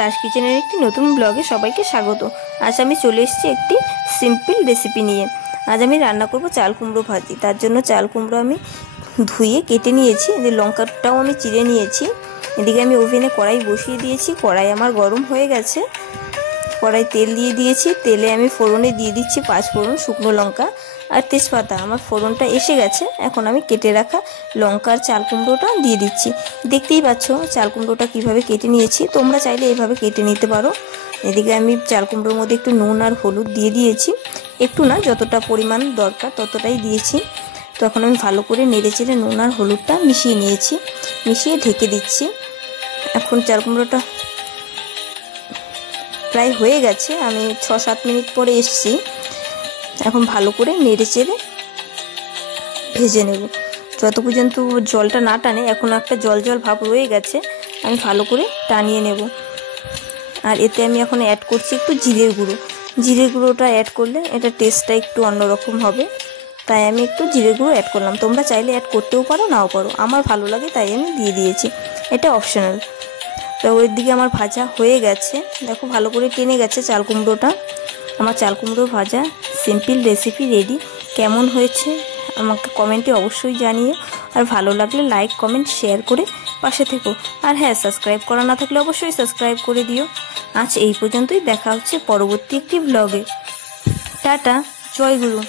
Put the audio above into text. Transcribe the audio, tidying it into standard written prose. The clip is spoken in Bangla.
দাস কিচেনের একটি নতুন ব্লগে সবাইকে স্বাগত। আজ আমি চলে এসেছি একটি সিম্পল রেসিপি নিয়ে। আজ আমি রান্না করব চাল কুমড়ো ভাজি। তার জন্য চাল কুমড়ো আমি ধুয়ে কেটে নিয়েছি, লঙ্কাটাও আমি চিড়ে নিয়েছি। এদিকে আমি ওভেনে কড়াই বসিয়ে দিয়েছি, কড়াই আমার গরম হয়ে গেছে। কড়াই তেল দিয়ে দিয়েছি, তেলে আমি ফোড়নে দিয়ে দিচ্ছি 5 ফোড়ন, শুকনো লঙ্কা আর তেজপাতা। আমার ফোড়নটা এসে গেছে, এখন আমি কেটে রাখা লঙ্কা আর চাল কুমড়োটা দিয়ে দিচ্ছি। দেখতেই পাচ্ছ চাল কুমড়োটা কীভাবে কেটে নিয়েছি, তোমরা চাইলে এইভাবে কেটে নিতে পারো। এদিকে আমি চাল কুমড়োর মধ্যে একটু নুন আর হলুদ দিয়ে দিয়েছি, একটু না যতটা পরিমাণ দরকার ততটাই দিয়েছি। তখন আমি ভালো করে নেড়ে চেড়ে নুন আর হলুদটা মিশিয়ে নিয়েছি, মিশিয়ে ঢেকে দিচ্ছি। এখন চাল কুমড়োটা প্রায় হয়ে গেছে, আমি 6-7 মিনিট পরে এসেছি। এখন ভালো করে নেড়ে চেড়ে ভেজে নেব যত পর্যন্ত জলটা না টানে। এখন একটা জল জল ভাব রয়ে গেছে, আমি ভালো করে টানিয়ে নেব। আর এতে আমি এখন অ্যাড করছি একটু জিরের গুঁড়ো। জিরের গুঁড়োটা অ্যাড করলে এটা টেস্টটা একটু অন্যরকম হবে, তাই আমি একটু জিরের গুঁড়ো অ্যাড করলাম। তোমরা চাইলে অ্যাড করতেও পারো, নাও পারো, আমার ভালো লাগে তাই আমি দিয়ে দিয়েছি, এটা অপশনাল। তো ওর দিকে আমার ভাজা হয়ে গেছে, দেখো ভালো করে টেনে গেছে চাল কুমড়োটা। আমার চাল কুমড়ো ভাজা সিম্পল রেসিপি রেডি। কেমন হয়েছে আমাকে কমেন্টে অবশ্যই জানিও, আর ভালো লাগলে লাইক কমেন্ট শেয়ার করে পাশে থেকো। আর হ্যাঁ, সাবস্ক্রাইব করা না থাকলে অবশ্যই সাবস্ক্রাইব করে দিও। আজ এই পর্যন্তই, দেখা হচ্ছে পরবর্তী একটি ব্লগে। টাটা, জয় গুরু।